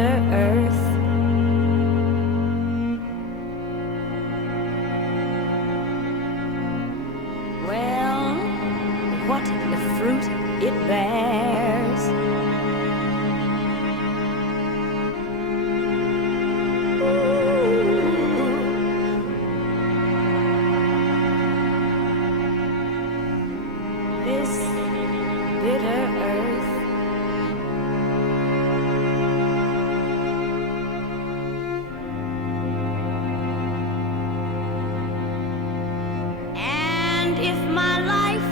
bitter earth. Well, what the fruit it bears. This bitter earth. And if my life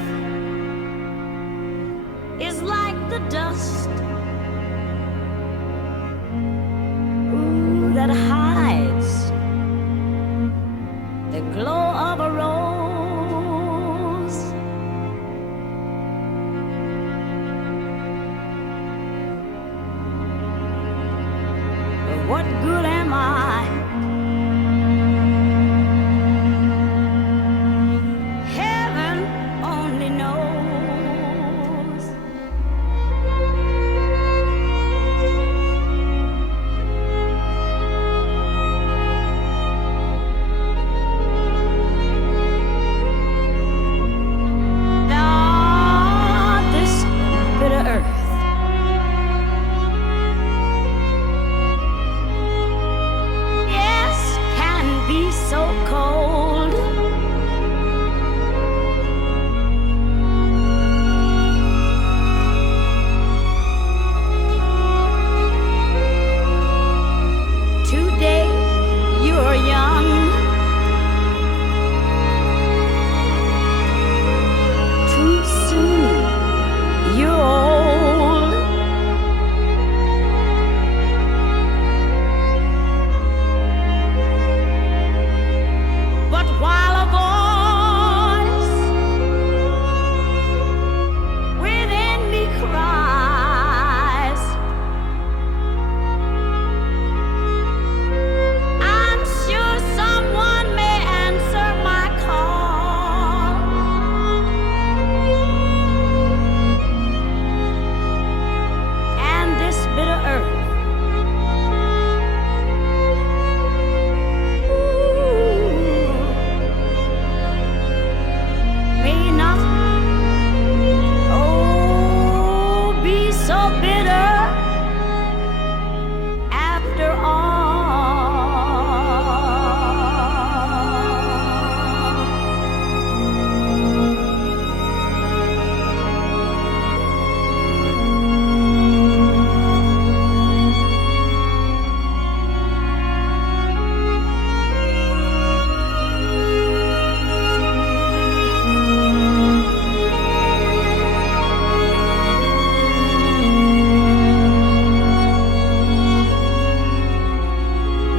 is like the dust, ooh, that hides the glow of a rose, but what good am I? Heaven only knows. Ah, this bitter earth. Yes, can be so cold. Today you're young, too soon you're old. But while a voice within me cries, I'm sure someone may answer my call. And this bitter earth, may not, oh, be so bitter after all.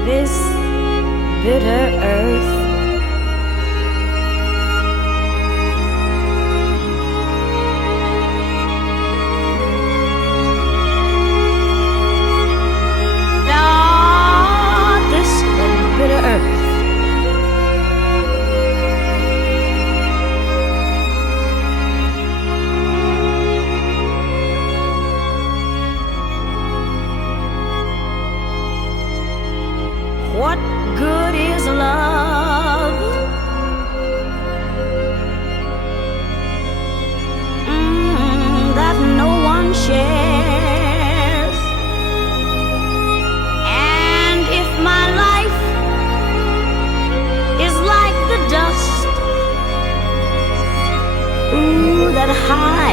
This bitter earth. Ah, this bitter earth. What good is love? That no one shares. And if my life is like the dust, ooh, that hides